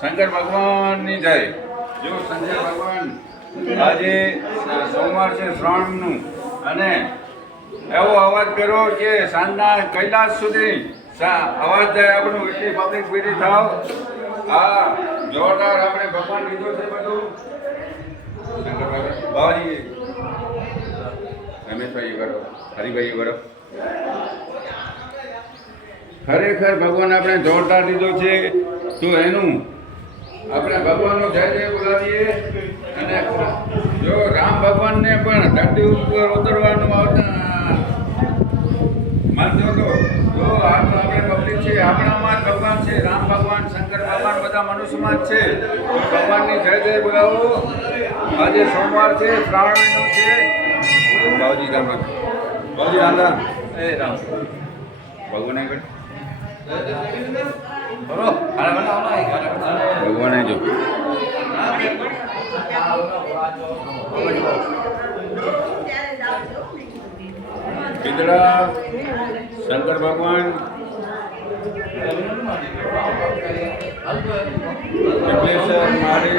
શંકર ભગવાનની જય. જો શંકર ભગવાન આજે સોમવાર છે શ્રાવણનું, અને એવો અવાજ કર્યો કે સાંજના કૈલાસ સુધી અવાજ જાય આપણું, એટલી પબ્લિક ભેગી થાવ. હા, જોરદાર આપણે ભગવાન લીધો છે બધું. શંકર ભગવાન બાવાજી, રમેશભાઈ કરો, હરિભાઈ કરો. ખરેખર ભગવાન આપણે જોરદાર લીધો છે, તો એનું આપણે ભગવાનનો જય જય બોલાવીએ. અને જો રામ ભગવાનને પણ ધરતી ઉપર ઉતરવાનું આવતા માનતો હતો, તો આ તો આપણે પબ્લિક છે, આપણામાં જ ભગવાન છે. રામ ભગવાન, શંકર ભગવાન બધા મનુષ્યમાં જ છે. તો ભગવાનની જય જય બોલાવો. આજે સોમવાર છે, શ્રાવણ મહિનો છે. બાવજી રામ, બાવજી રામ રામ. એ રામ ભગવાન આગળ ભગવાન જો ખીદડા શંકર ભગવાન મારી